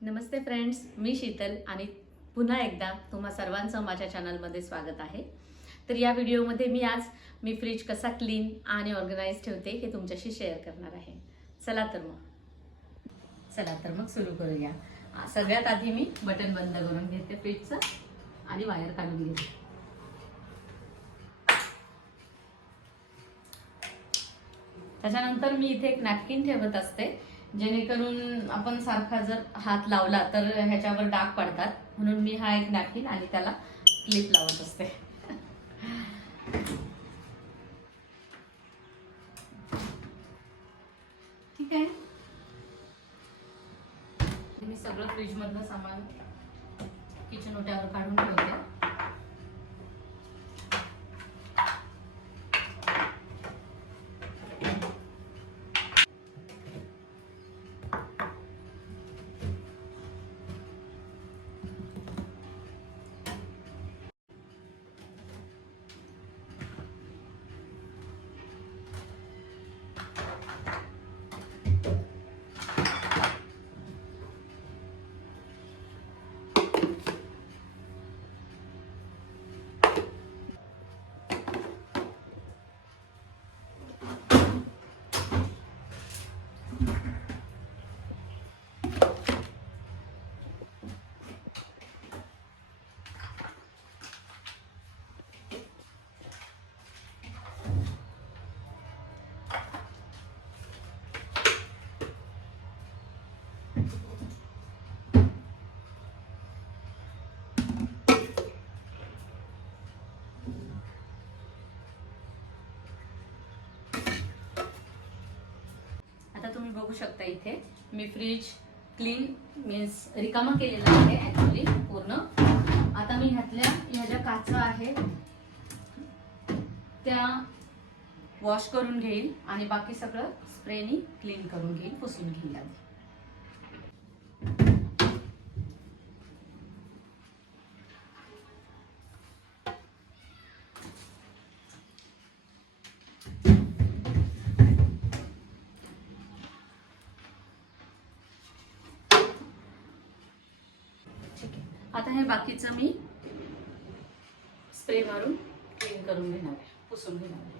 नमस्ते friends, मी शीतल आणि पुन्हा एकदा तुम्हा सर्वांचं माझ्या चॅनलमध्ये स्वागत आहे। तर या व्हिडिओमध्ये मी फ्रीज कसा क्लीन आणि ऑर्गनाइज ठेवते हे तुमच्याशी शेअर करणार आहे। चला तर मग सुरू करूया। सगळ्यात आधी मी बटन बंद करून घेते फ्रीजचं आणि वायर काढून घेते। त्याच्यानंतर मी इथे एक नॅपकिन ठेवत असते, जेणेकरून आपण सारखा जर हात लावला तर ह्याच्यावर डाग पडतात, म्हणून मी हा एक नॅपकिन आणि त्याला क्लिप लावत असते। ठीक आहे, मी सगळं फ्रीज मधलं सामान किचन ओट्यावर काढून ठेवते। आता तुम्ही बघू शकता, इथे मी फ्रीज क्लीन मीन्स रिकामा केलेला आहे ऍक्च्युअली पूर्ण। आता मी ह्या ज्या काचा आहे त्या वॉश करून घेईल आणि बाकी सगळं स्प्रेनी क्लीन करून घेईल, पुसून घेईल आधी। आता हे बाकीचं मी स्प्रे मारून क्लीन करून घेणार आहे, पुसून घेणार आहे।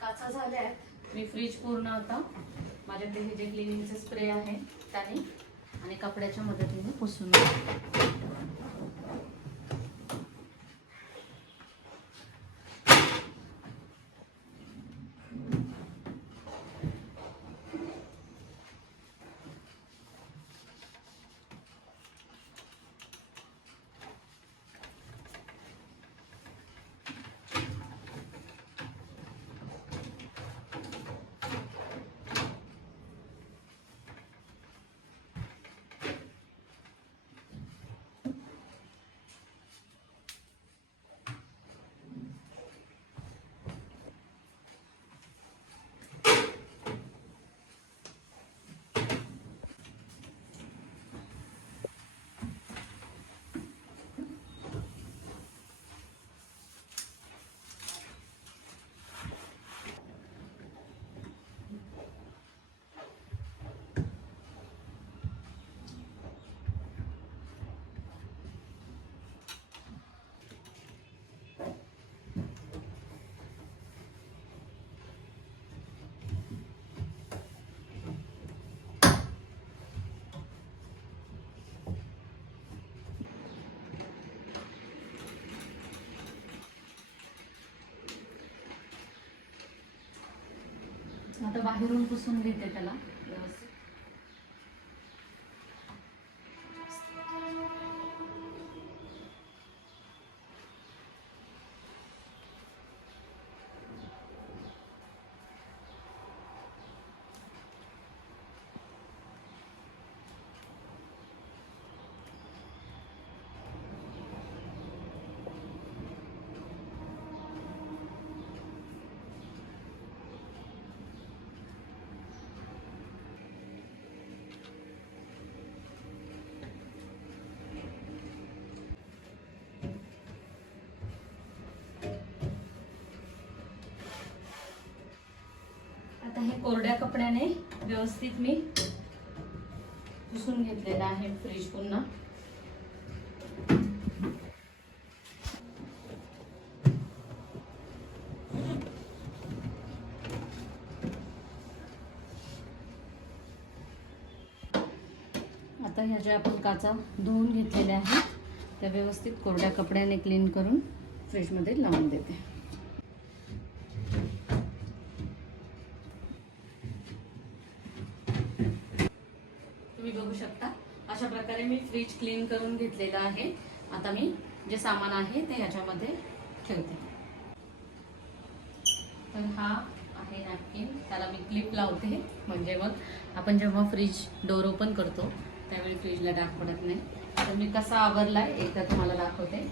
काचा झाल्या आहेत, मी फ्रीज पूर्ण आता माझ्याकडे हे जे क्लिनिंगचे स्प्रे आहे त्याने आणि कपड्याच्या मदतीने पुसून घेते। आता बाहेरून पुसून घेते त्याला व्यवस्थित. आता हे कोरड्या कपड्याने व्यवस्थित मी पुसून घेतलेलं आहे फ्रीज पुन्हा. आता ह्या ज्या आपण काचा धुवून घेतलेल्या आहेत त्या व्यवस्थित कोरड्या कपड्याने क्लीन करून फ्रीजमध्ये लावून देते. तुम्ही बघू शकता अशा प्रकारे मी फ्रीज क्लीन करून घेतलेला आहे. आता मी जे सामान आहे ते ह्याच्यामध्ये ठेवते. तर हा आहे नॅपकिन, त्याला मी क्लिप लावते म्हणजे मग आपण जेव्हा फ्रीज डोर ओपन करतो त्यावेळी फ्रीजला डाग पडत नाही. तर मी कसा आवरलाय एकदा तुम्हाला दाखवते.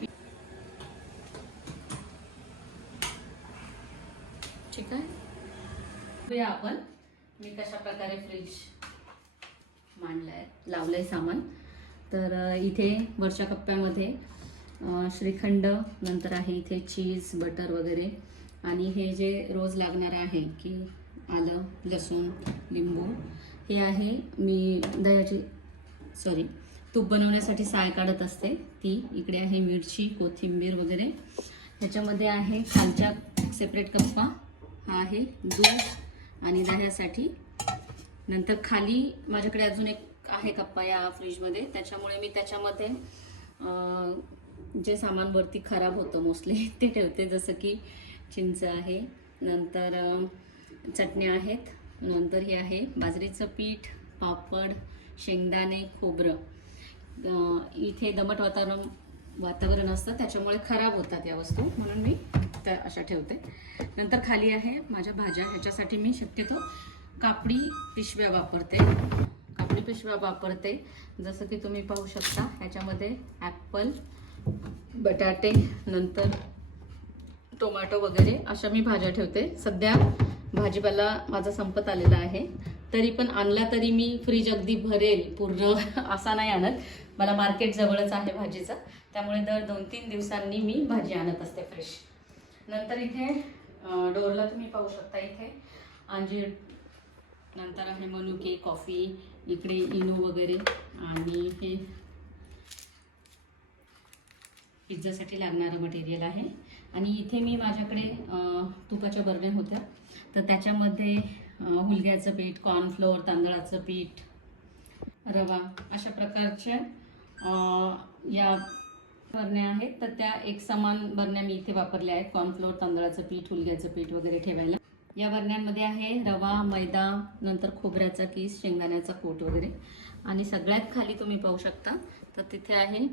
ठीक आहे, आपण मी कशा प्रकारे फ्रीज मांडलाय लावलंय सामान. तर इथे वरच्या कप्प्यामध्ये श्रीखंड, नंतर आहे इथे चीज, बटर वगैरे, आणि हे जे रोज लागणार आहे की आलं, लसूण, लिंबू, हे आहे मी तूप बनवण्यासाठी साय काढत असते ती. इकडे आहे मिरची, कोथिंबीर वगैरे. ह्याच्यामध्ये आहे खालच्या सेपरेट कप्पा, हा आहे दूध आणि दह्यासाठी. नंतर खाली माझ्याकडे अजून एक आहे कप्पा या फ्रीजमध्ये, त्याच्यामुळे मी त्याच्यामध्ये जे सामान वरती खराब होतं मोस्टली ते ठेवते, जसं की चिंच आहे, नंतर चटण्या आहेत, नंतर हे आहे बाजरीचं पीठ, पापड, शेंगदाणे, खोबरं. इथे दमट वातावरण असतं त्याच्यामुळे खराब होतात या वस्तू, म्हणून मी त्या अशा ठेवते. नंतर खाली आहे माझ्या भाज्या. ह्याच्यासाठी मी शक्यतो कापडी पिशव्या वापरते. जसं की तुम्ही पाहू शकता ह्याच्यामध्ये ॲपल, बटाटे, नंतर टोमॅटो वगैरे अशा मी भाज्या ठेवते. सध्या भाजीपाला माझा संपत आलेला आहे, तरी पण आणला तरी मी फ्रीज अगदी भरेल पूर्ण असा नाही आणत. मला मार्केट जवळच आहे भाजीचं, त्यामुळे दर 2-3 दिवसांनी मी भाजी आणत असते फ्रेश. नंतर इथे डोरला तुम्ही पाहू शकता इथे अंजीर, नंतर आहे मनुके, कॉफी, इकडे इनो वगैरे, आणि हे पिझ्झासाठी लागणारं मटेरियल आहे. आणि इथे मी माझ्याकडे तुपाच्या बरण्या होत्या, तर त्याच्यामध्ये हुलग्याचं पीठ, कॉर्नफ्लोअर, तांदळाचं पीठ, रवा अशा प्रकारच्या या बरण्या आहेत. तर त्या एक समान बरण्या मी इथे वापरल्या आहेत, कॉर्नफ्लोअर, तांदळाचं पीठ, हुलग्याचं पीठ वगैरे ठेवायला. या बरण्यांमध्ये आहे रवा, मैदा, नंतर खोबऱ्याचा किस, शेंगदाण्याचा कूट वगैरे. आणि सगळ्यात खाली तुम्ही पाहू शकता तर तिथे आहे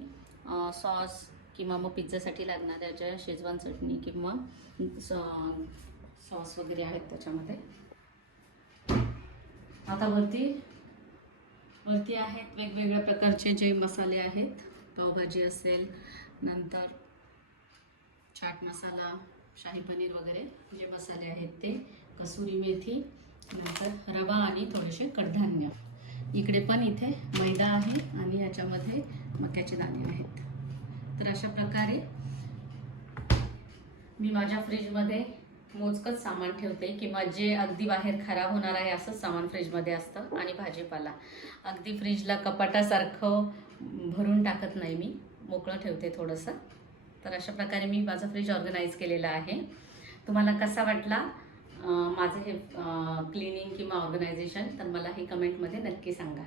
सॉस किंवा मग पिझ्झासाठी लागणाऱ्या ज्या शेजवान चटणी किंवा सॉस वगैरे आहेत त्याच्यामध्ये. आता वरती आहेत वेगवेगळ्या प्रकारचे जे मसाले आहेत. पावभाजी असेल, नंतर चाट मसाला, शाही पनीर वगैरे जे मसाले आहेत ते, कसुरी मेथी, नंतर रवा आणि थोडेसे कडधान्य. इकडे पण इथे मैदा आहे आणि ह्याच्यामध्ये मक्याचे दाणे आहेत. तर अशा प्रकारे मी माझ्या फ्रीजमध्ये मोजकंच सामान ठेवते, किंवा जे अगदी बाहेर खराब होणार आहे असंच सामान फ्रीजमध्ये असतं. आणि भाजीपाला अगदी फ्रीजला कपाटासारखं भरून टाकत नाही मी, मोकळं ठेवते थोडंसं. तर अशा प्रकारे मी माझं फ्रीज ऑर्गनाईज केलेलं आहे. तुम्हाला कसा वाटला माझं हे क्लिनिंग किंवा ऑर्गनायझेशन, तर मला हे कमेंटमध्ये नक्की सांगा.